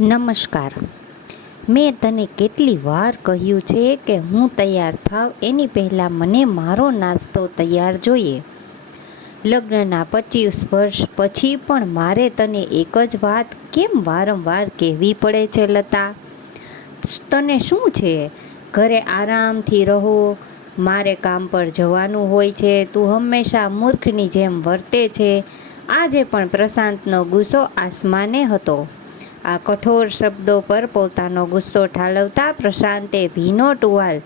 નમસ્કાર. મેં તને કેટલી વાર કહ્યું છે કે હું તૈયાર થાવ એની પહેલાં મને મારો નાસ્તો તૈયાર જોઈએ. લગ્નના 25 વર્ષ પછી પણ મારે તને એક જ વાત કેમ વારંવાર કહેવી પડે છે લતા? તને શું છે? ઘરે આરામથી રહો, મારે કામ પર જવાનું હોય છે. તું હંમેશા મૂર્ખની જેમ વર્તે છે. આજે પણ પ્રશાંતનો ગુસ્સો આસમાને હતો. આ કઠોર શબ્દો પર પોતાનો ગુસ્સો ઠાલવતા પ્રશાંતે ભીનો ટુવાલ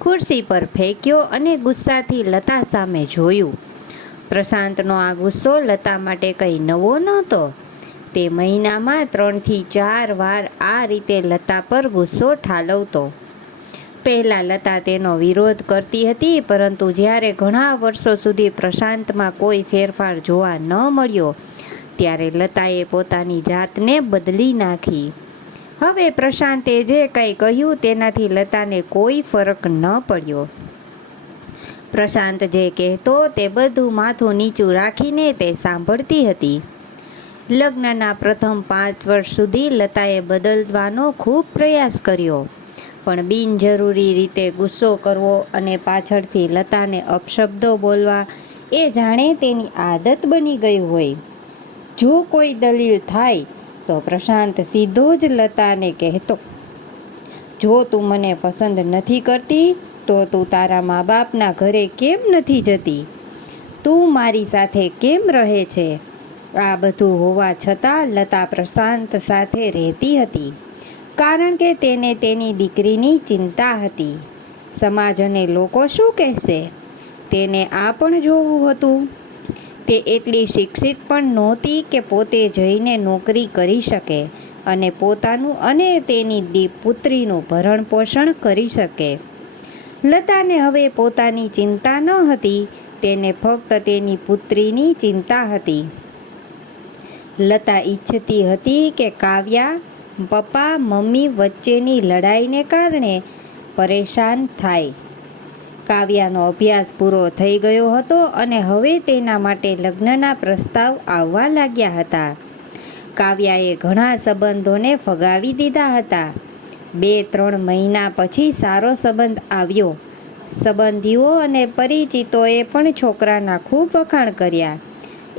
ખુરશી પર ફેંક્યો અને ગુસ્સાથી લતા સામે જોયું. પ્રશાંતનો આ ગુસ્સો લતા માટે કંઈ નવો નહોતો. તે મહિનામાં 3 થી 4 વાર આ રીતે લતા પર ગુસ્સો ઠાલવતો. પહેલાં લતા તેનો વિરોધ કરતી હતી, પરંતુ જ્યારે ઘણા વર્ષો સુધી પ્રશાંતમાં કોઈ ફેરફાર જોવા ન મળ્યો, ત્યારે લતાએ પોતાની જાતને બદલી નાખી. હવે પ્રશાંતે જે કંઈ કહ્યું તેનાથી લતાને કોઈ ફરક ન પડ્યો. પ્રશાંત જે કહેતો તે બધું માથું નીચું રાખીને તે સાંભળતી હતી. લગ્નના પ્રથમ 5 વર્ષ સુધી લતાએ બદલવાનો ખૂબ પ્રયાસ કર્યો, પણ બિનજરૂરી રીતે ગુસ્સો કરવો અને પાછળથી લતાને અપશબ્દો બોલવા એ જાણે તેની આદત બની ગઈ હોય. જો કોઈ દલીલ થાય તો પ્રશાંત સીધો જ લતાને કહેતો, જો તું મને પસંદ નથી કરતી તો તું તારા મા બાપના ઘરે કેમ નથી જતી? તું મારી સાથે કેમ રહે છે? આ બધું હોવા છતાં લતા પ્રશાંત સાથે રહેતી હતી, કારણ કે તેને તેની દીકરીની ચિંતા હતી. સમાજ અને લોકો શું કહેશે, તેને આ પણ જોવું હતું. તે એટલી શિક્ષિત પણ નહોતી કે પોતે જઈને નોકરી કરી શકે અને પોતાનું અને તેની પુત્રીનું ભરણપોષણ કરી શકે. લતાને હવે પોતાની ચિંતા ન હતી, તેને ફક્ત તેની પુત્રીની ચિંતા હતી. લતા ઈચ્છતી હતી કે કાવ્યા પપ્પા મમ્મી વચ્ચેની લડાઈને કારણે પરેશાન થાય. કાવ્યાનો અભ્યાસ પૂરો થઈ ગયો હતો અને હવે તેના માટે લગ્નના પ્રસ્તાવ આવવા લાગ્યા હતા. કાવ્યાએ ઘણા સંબંધોને ફગાવી દીધા હતા. 2-3 મહિના પછી સારો સંબંધ આવ્યો. સંબંધીઓ અને પરિચિતોએ પણ છોકરાના ખૂબ વખાણ કર્યા.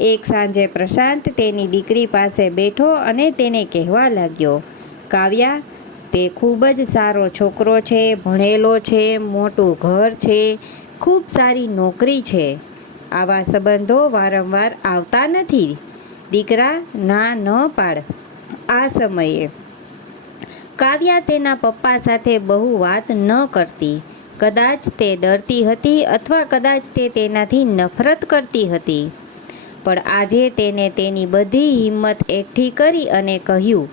એક સાંજે પ્રશાંત તેની દીકરી પાસે બેઠો અને તેને કહેવા લાગ્યો, કાવ્યા, તે ખૂબ જ સારો છોકરો છે, ભણેલો છે, મોટું ઘર છે, ખૂબ સારી નોકરી છે. આવા સંબંધો વારંવાર આવતા નથી. દીકરા, ના ન પાડ. આ સમયે કાવ્યા તેના પપ્પા સાથે બહુ વાત ન કરતી. કદાચ તે ડરતી હતી અથવા કદાચ તે તેનાથી નફરત કરતી હતી. પણ આજે તેને તેની બધી હિંમત એકઠી કરી અને કહ્યું,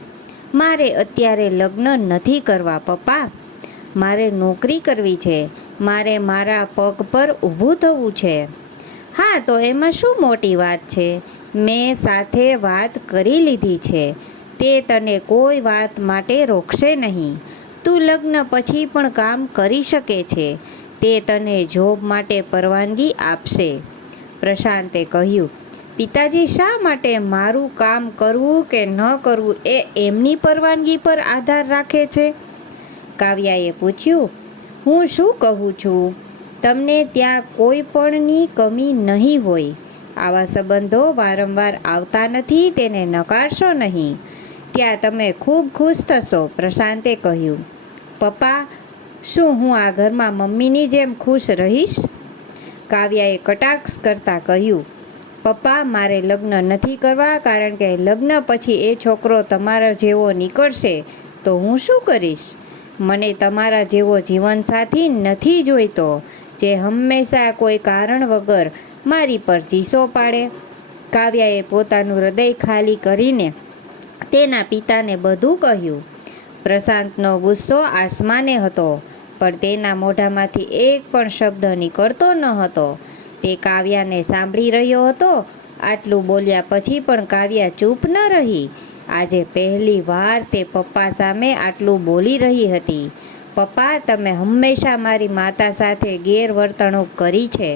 મારે અત્યારે લગ્ન નથી કરવા પપ્પા. મારે નોકરી કરવી છે. મારે મારા પગ પર ઊભું થવું છે. હા, તો એમાં શું મોટી વાત છે? મેં સાથે વાત કરી લીધી છે. તે તને કોઈ વાત માટે રોકશે નહીં. તું લગ્ન પછી પણ કામ કરી શકે છે. તે તને જોબ માટે પરવાનગી આપશે. પ્રશાંતે કહ્યું, પિતાજી, શા માટે મારું કામ કરવું કે ન કરવું એ એમની પરવાનગી પર આધાર રાખે છે? કાવ્યાએ પૂછ્યું, હું શું કહું છું, તમને ત્યાં કોઈ પણની કમી નહીં હોય. આવા સંબંધો વારંવાર આવતા નથી, તેને નકારશો નહીં. ત્યાં તમે ખૂબ ખુશ થશો. પ્રશાંતે કહ્યું, પપ્પા, શું હું આ ઘરમાં મમ્મીની જેમ ખુશ રહીશ? કાવ્યાએ કટાક્ષ કરતાં કહ્યું, પપ્પા, મારે લગ્ન નથી કરવા, કારણ કે લગ્ન પછી એ છોકરો તમારા જેવો નીકળશે તો હું શું કરીશ? મને તમારા જેવો જીવનસાથી નથી જોઈતો, જે હંમેશા કોઈ કારણ વગર મારી પર ચીસો પાડે. કાવ્યાએ પોતાનું હૃદય ખાલી કરીને તેના પિતાને બધું કહ્યું. પ્રશાંતનો ગુસ્સો આસમાને હતો, પણ તેના મોઢામાંથી એક પણ શબ્દ નીકળતો ન હતો. તે કાવ્યાને સાંભળી રહ્યો હતો. આટલું બોલ્યા પછી પણ કાવ્યા ચૂપ ન રહી. આજે પહેલી વાર તે પપ્પા સામે આટલું બોલી રહી હતી. પપ્પા, તમે હંમેશા મારી માતા સાથે ગેરવર્તણૂક કરી છે.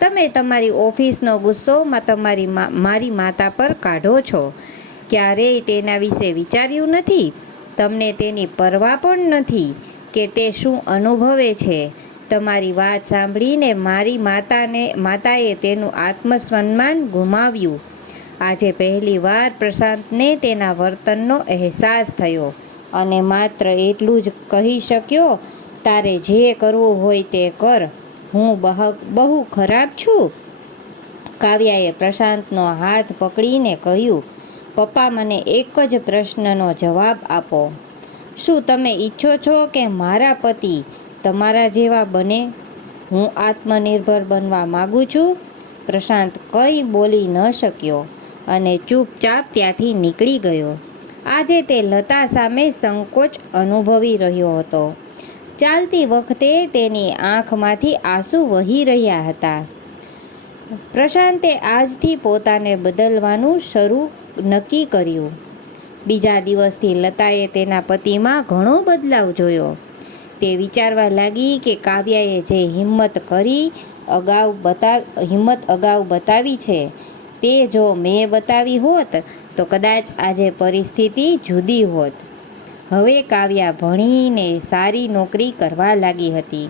તમે તમારી ઓફિસનો ગુસ્સો મારી માતા પર કાઢો છો. ક્યારેય તેના વિશે વિચાર્યું નથી? તમને તેની પરવા પણ નથી કે તે શું અનુભવે છે. તમારી વાત સાંભળીને મારી માતાએ તેનું આત્મસન્માન ગુમાવ્યું. આજે પહેલીવાર પ્રશાંતને તેના વર્તનનો અહેસાસ થયો અને માત્ર એટલું જ કહી શક્યો, તારે જે કરવું હોય તે કર, હું બહુ ખરાબ છું. કાવ્યાએ પ્રશાંતનો હાથ પકડીને કહ્યું, પપ્પા, મને એક જ પ્રશ્નનો જવાબ આપો. શું તમે ઈચ્છો છો કે મારા પતિ તમારા જેવા બને? હું આત્મનિર્ભર બનવા માગું છું. પ્રશાંત કંઈ બોલી ન શક્યો અને ચૂપચાપ ત્યાંથી નીકળી ગયો. આજે તે લતા સામે સંકોચ અનુભવી રહ્યો હતો. ચાલતી વખતે તેની આંખમાંથી આંસુ વહી રહ્યા હતા. પ્રશાંતે આજથી પોતાને બદલવાનું નક્કી કર્યું. બીજા દિવસથી લતાએ તેના પતિમાં ઘણો બદલાવ જોયો. તે વિચારવા લાગી કે કાવ્યાએ જે હિંમત અગાઉ બતાવી છે, તે જો મેં બતાવી હોત તો કદાચ આજે પરિસ્થિતિ જુદી હોત. હવે કાવ્યા ભણીને સારી નોકરી કરવા લાગી હતી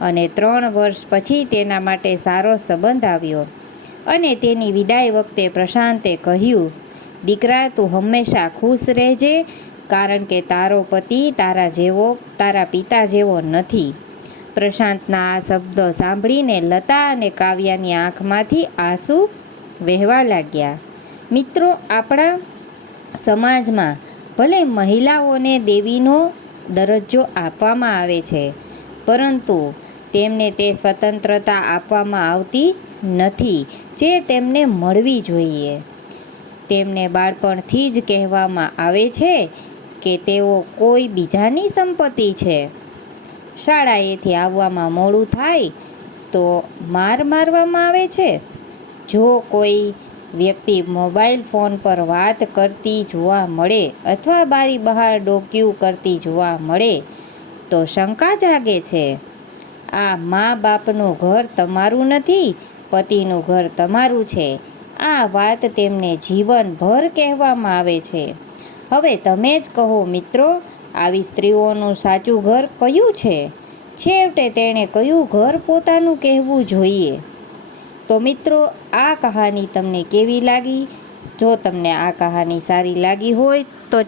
અને 3 વર્ષ પછી તેના માટે સારો સંબંધ આવ્યો. અને તેની વિદાય વખતે પ્રશાંતે કહ્યું, દીકરા, તું હંમેશા ખુશ રહેજે, કારણ કે તારો પતિ તારા પિતા જેવો નથી. પ્રશાંતના આ શબ્દો સાંભળીને લતા અને કાવ્યાની આંખમાંથી આંસુ વહેવા લાગ્યા. મિત્રો, આપણા સમાજમાં ભલે મહિલાઓને દેવીનો દરજ્જો આપવામાં આવે છે, પરંતુ તેમને તે સ્વતંત્રતા આપવામાં આવતી નથી જે તેમને મળવી જોઈએ. તેમને બાળપણથી જ કહેવામાં આવે છે કે તેઓ કોઈ બીજાની સંપત્તિ છે. શાળાએથી આવવામાં મોડું થાય તો માર મારવામાં આવે છે. જો કોઈ વ્યક્તિ મોબાઈલ ફોન પર વાત કરતી જોવા મળે અથવા બારી બહાર ડોકિયું કરતી જોવા મળે તો શંકા જાગે છે. આ મા-બાપનું ઘર તમારું નથી, પતિનું ઘર તમારું છે. આ વાત તેમને જીવનભર કહેવામાં આવે છે. હવે તમે જ કહો મિત્રો, આવી સ્ત્રીઓનું સાચું ઘર કયું છે? છેવટે તેણે કયું ઘર પોતાનું કહેવું જોઈએ? તો મિત્રો, આ કહાની તમને કેવી લાગી? જો તમને આ કહાની સારી લાગી હોય તો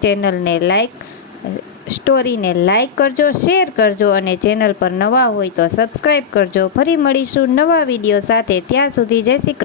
સ્ટોરીને લાઈક કરજો, શેર કરજો અને ચેનલ પર નવા હોય તો સબસ્ક્રાઈબ કરજો. ફરી મળીશું નવા વિડીયો સાથે. ત્યાં સુધી જય શ્રી કૃષ્ણ.